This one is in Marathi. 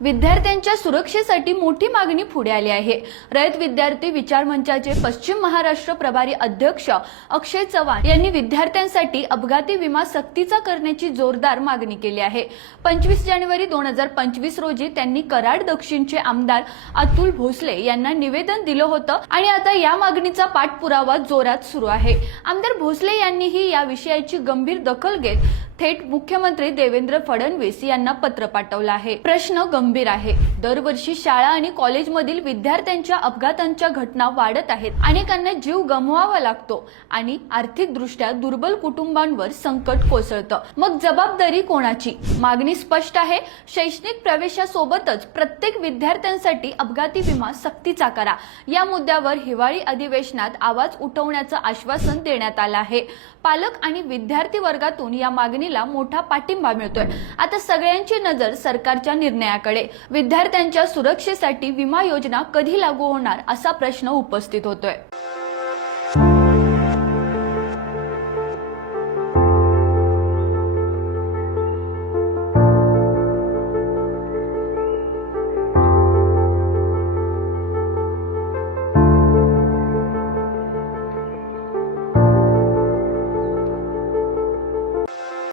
विद्यार्थ्यांच्या सुरक्षेसाठी मोठी मागणी पुढे आली आहे। रयत विद्यार्थी विचार मंचाचे पश्चिम महाराष्ट्र प्रभारी अध्यक्ष अक्षय चव्हाण यांनी विद्यार्थ्यांसाठी अपघाती विमा सक्तीचा करण्याची जोरदार मागणी केली आहे। 25 जानेवारी 2025 रोजी त्यांनी कराड दक्षिणचे आमदार अतुल भोसले यांना निवेदन दिलं होतं आणि आता या मागणीचा पाठपुरावा जोरात सुरू आहे। आमदार भोसले यांनीही या विषयाची गंभीर दखल घेत थेट मुख्यमंत्री देवेंद्र फडणवीस यांना पत्र पाठवलं आहे। प्रश्न गंभीर आहे। दरवर्षी शाळा आणि कॉलेजमधील विद्यार्थ्यांच्या अपघातांच्या घटना वाढत आहेत। अनेकांना जीव गमवावा लागतो आणि आर्थिकदृष्ट्या दुर्बल कुटुंबांवर संकट कोसळतं। मग जबाबदारी कोणाची? मागणी स्पष्ट आहे। शैक्षणिक प्रवेशासोबतच प्रत्येक विद्यार्थ्यांसाठी अपघाती विमा सक्तीचा करा। या मुद्द्यावर हिवाळी अधिवेशनात आवाज उठवण्याचं आश्वासन देण्यात आलं आहे। पालक आणि विद्यार्थी वर्गातून या मागणीला मोठा पाठिंबा मिळतोय। आता सगळ्यांची नजर सरकारच्या निर्णयाकडे। विद्यार्थ्यांच्या सुरक्षेसाठी विमा योजना कधी लागू होणार असा प्रश्न उपस्थित होतोय।